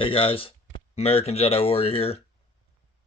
Hey guys, American Jedi Warrior here.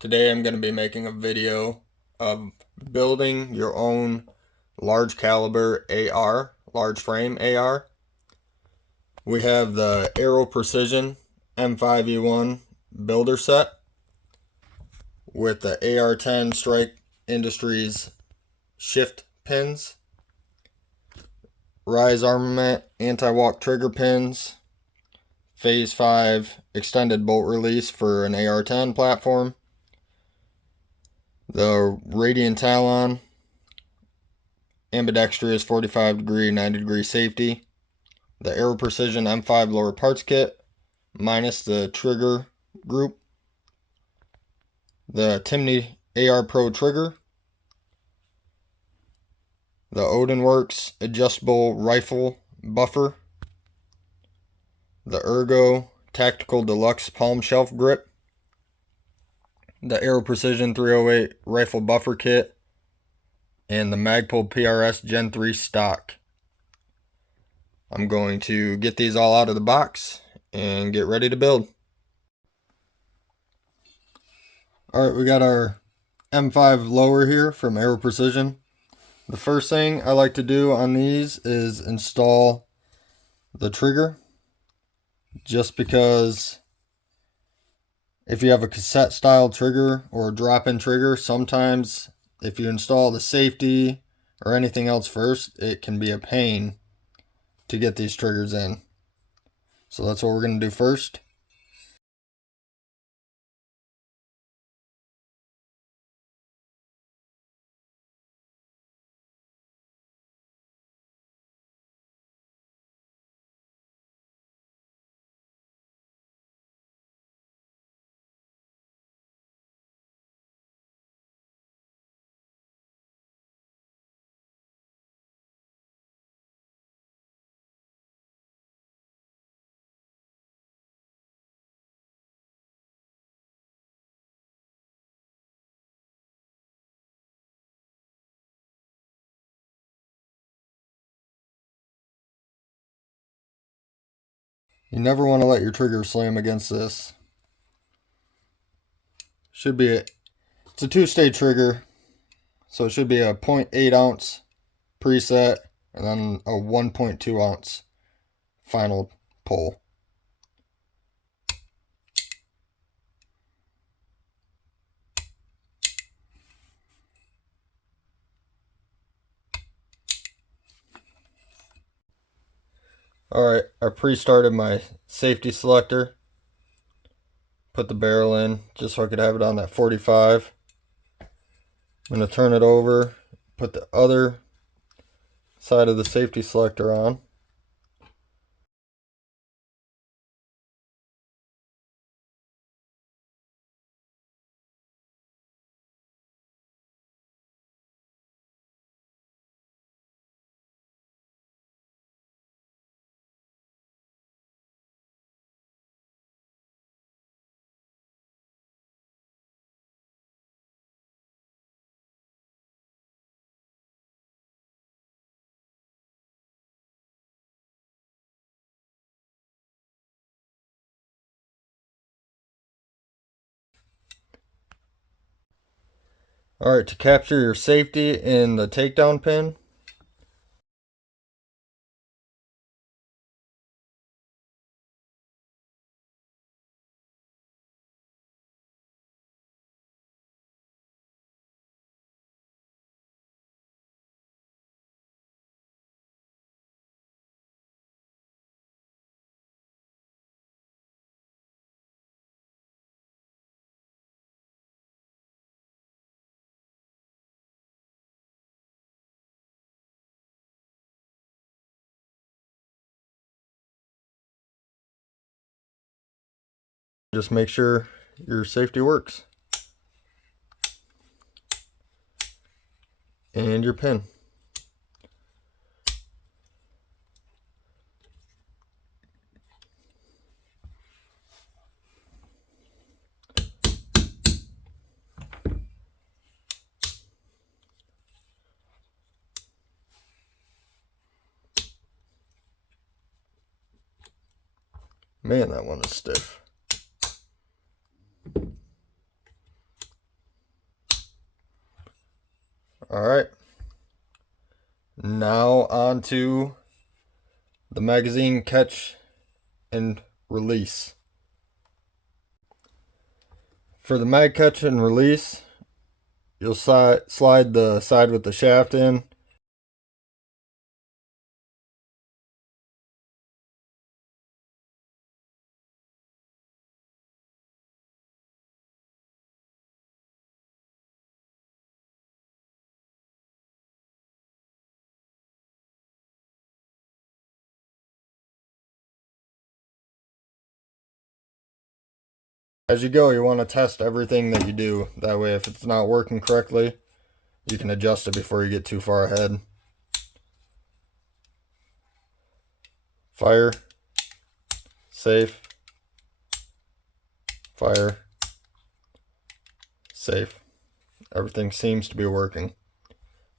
Today I'm going to be making a video of building your own large caliber AR, large frame AR. We have the Aero Precision M5E1 builder set with the AR-10 Strike Industries shift pins, Rise Armament anti-walk trigger pins, Phase 5 extended bolt release for an AR-10 platform, the Radiant Talon, ambidextrous 45 degree, 90 degree safety, the Aero Precision M5 lower parts kit, minus the trigger group, the Timney AR Pro trigger, the Odinworks adjustable rifle buffer, the Ergo Tactical Deluxe palm shelf grip, the Aero Precision 308 rifle buffer kit, and the Magpul PRS Gen 3 stock. I'm going to get these all out of the box and get ready to build. Alright, we got our M5 lower here from Aero Precision. The first thing I like to do on these is install the trigger, just because if you have a cassette style trigger or a drop-in trigger, sometimes if you install the safety or anything else first, it can be a pain to get these triggers in. So that's what we're going to do first. You never want to let your trigger slam against this. Should be it's a two-stage trigger, so it should be a 0.8 ounce preset and then a 1.2 ounce final pull. Alright, I pre-started my safety selector. Put the barrel in just so I could have it on that 45. I'm going to turn it over, put the other side of the safety selector on. Alright, to capture your safety in the takedown pin, just make sure your safety works. And your pin. Man, that one is stiff. Alright, now on to the magazine catch and release. For the mag catch and release, you'll slide the side with the shaft in. As you go, you want to test everything that you do. That way, if it's not working correctly, you can adjust it before you get too far ahead. Fire. Safe. Fire. Safe. Everything seems to be working.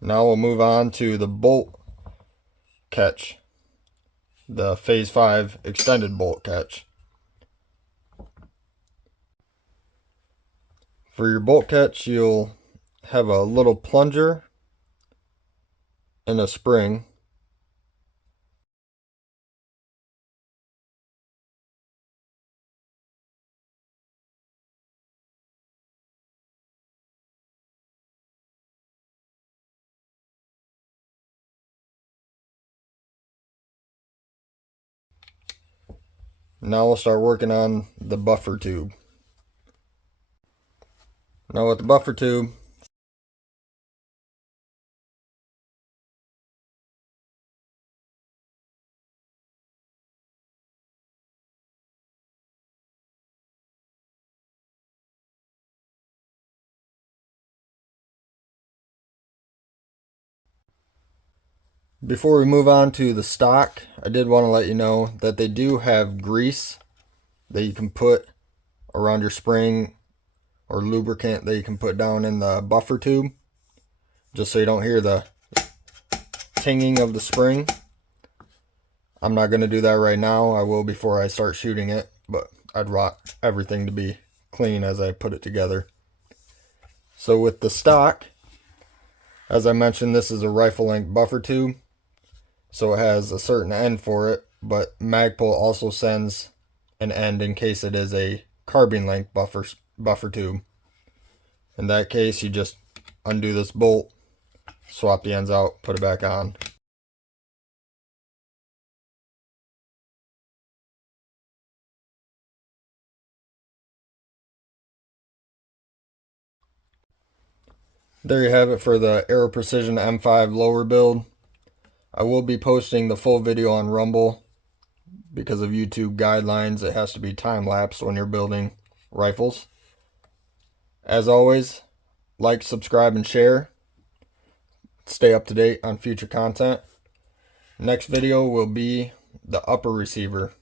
Now we'll move on to the bolt catch. The phase 5 extended bolt catch. For your bolt catch, you'll have a little plunger and a spring. Now we'll start working on the buffer tube. Now with the buffer tube, before we move on to the stock, I did want to let you know that they do have grease that you can put around your spring or lubricant that you can put down in the buffer tube, just so you don't hear the tinging of the spring. I'm not going to do that right now. I will before I start shooting it, but I'd want everything to be clean as I put it together. So with the stock, as I mentioned, this is a rifle length buffer tube, so it has a certain end for it, but Magpul also sends an end in case it is a carbine length buffer tube. In that case, you just undo this bolt, swap the ends out, put it back on. There you have it for the Aero Precision M5 lower build. I will be posting the full video on Rumble. Because of YouTube guidelines, it has to be time-lapsed when you're building rifles. As always, like, subscribe, and share. Stay up to date on future content. Next video will be the upper receiver.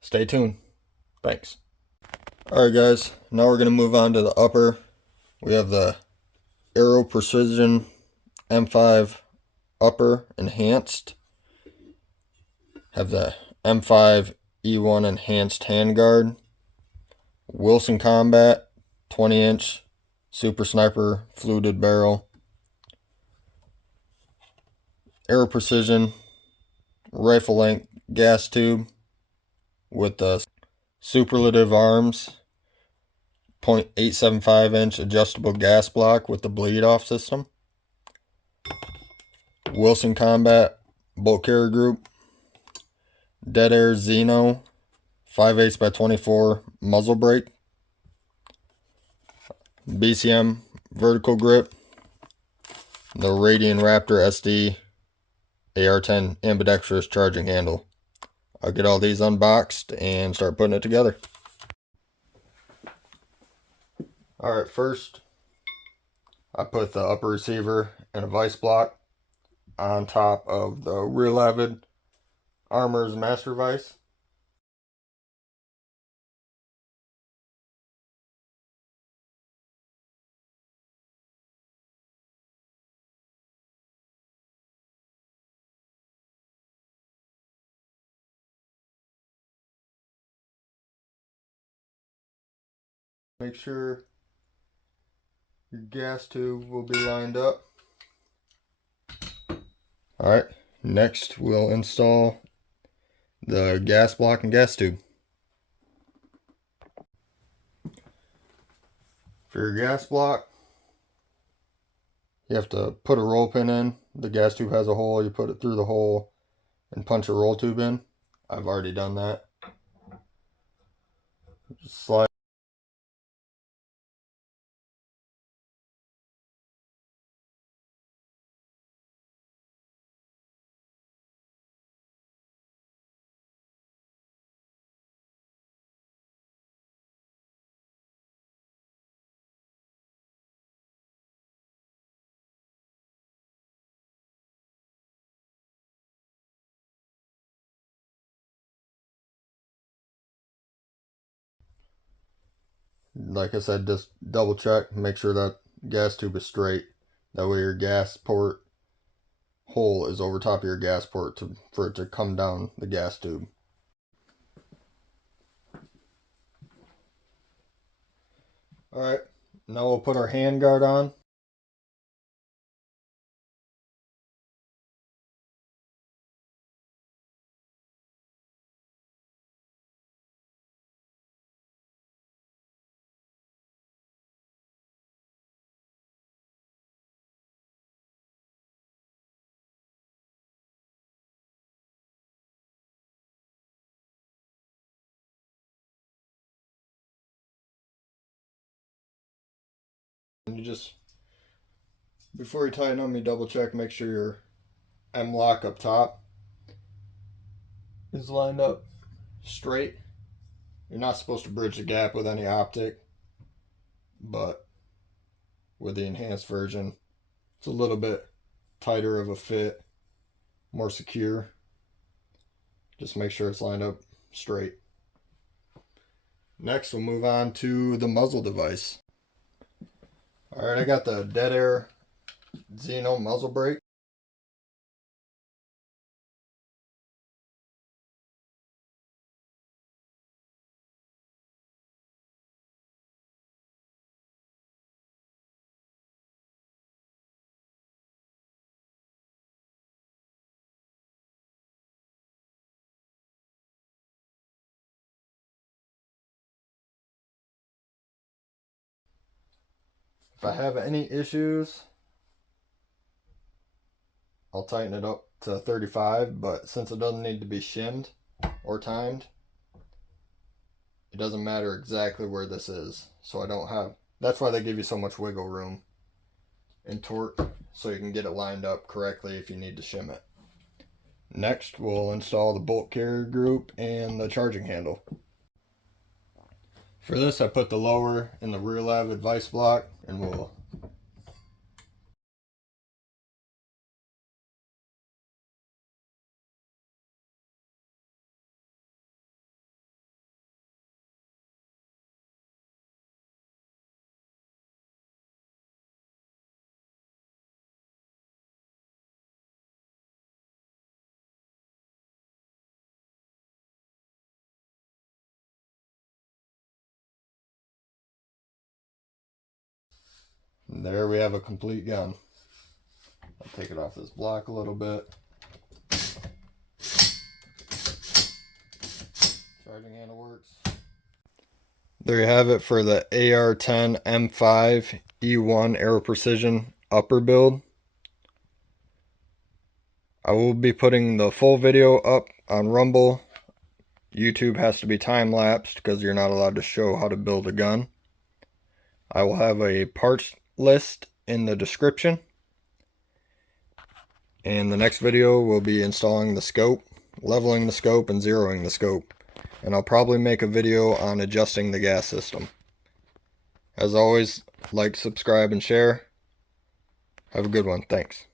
Stay tuned. Thanks. Alright guys, now we're going to move on to the upper. We have the Aero Precision M5 upper enhanced. Have the M5 E1 enhanced handguard. Wilson Combat 20-inch Super Sniper fluted barrel. Aero Precision rifle length gas tube with the superlative arms, 0.875-inch adjustable gas block with the bleed off system. Wilson Combat bolt carrier group. Dead Air Xeno 5/8 by 24 muzzle brake. BCM vertical grip. The Radian Raptor SD AR-10 ambidextrous charging handle. I'll get all these unboxed and start putting it together. Alright, first I put the upper receiver and a vice block on top of the Real Avid Armor's master vise. Make sure Your gas tube will be lined up. Alright, next we'll install the gas block and gas tube. For your gas block, you have to put a roll pin in. The gas tube has a hole, you put it through the hole and punch a roll tube in. I've already done that. Just slide. Like I said, just double check, make sure that gas tube is straight. That way your gas port hole is over top of your gas port for it to come down the gas tube. Alright, now we'll put our hand guard on. And you just, before you tighten them, you double check, make sure your M-lock up top is lined up straight. You're not supposed to bridge the gap with any optic, but with the enhanced version, it's a little bit tighter of a fit, more secure. Just make sure it's lined up straight. Next, we'll move on to the muzzle device. Alright, I got the Dead Air Xeno muzzle brake. If I have any issues, I'll tighten it up to 35, but since it doesn't need to be shimmed or timed, it doesn't matter exactly where this is. So I don't have, that's why they give you so much wiggle room and torque, so you can get it lined up correctly if you need to shim it. Next, we'll install the bolt carrier group and the charging handle. For this, I put the lower and the rear lav advice block, and we'll there we have a complete gun. I'll take it off this block a little bit. Charging handle works. There you have it for the AR-10 M5 E1 Aero Precision upper build. I will be putting the full video up on Rumble. YouTube has to be time-lapsed because you're not allowed to show how to build a gun. I will have a parts list in the description. And the next video will be installing the scope, leveling the scope, and zeroing the scope. And I'll probably make a video on adjusting the gas system. As always, like, subscribe, and share. Have a good one. Thanks.